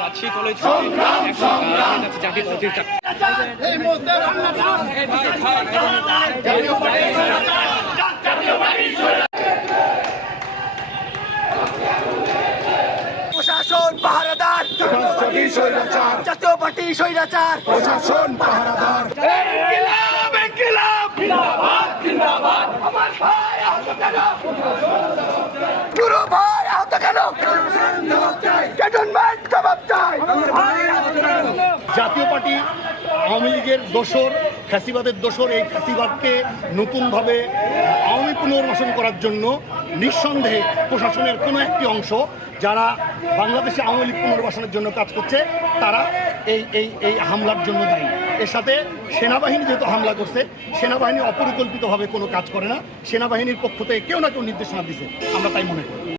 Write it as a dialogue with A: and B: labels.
A: Rajshahi college জাতীয়
B: প্রশাসন পাহারাদার। জাতীয় পার্টি স্বৈরাচার।
C: প্রশাসন পাহারাদার।
B: পুরো ভাই আহত কেন?
C: জাতীয় পার্টি আওয়ামী লীগের দোসর ফ্যাসিবাদের দোসর এই ফ্যাসিবাদকে নতুনভাবে আওয়ামী পুনর্বাসন করার জন্য নিঃসন্দেহে প্রশাসনের কোনো একটি অংশ যারা বাংলাদেশে আওয়ামী লীগ পুনর্বাসনের জন্য কাজ করছে, তারা এই এই এই হামলার জন্য দায়ী। এর সাথে সেনাবাহিনী যেহেতু হামলা করছে, সেনাবাহিনী অপরিকল্পিতভাবে কোনো কাজ করে না। সেনাবাহিনীর পক্ষ থেকে কেউ না কেউ নির্দেশনা দিছে। আমরা তাই মনে করি।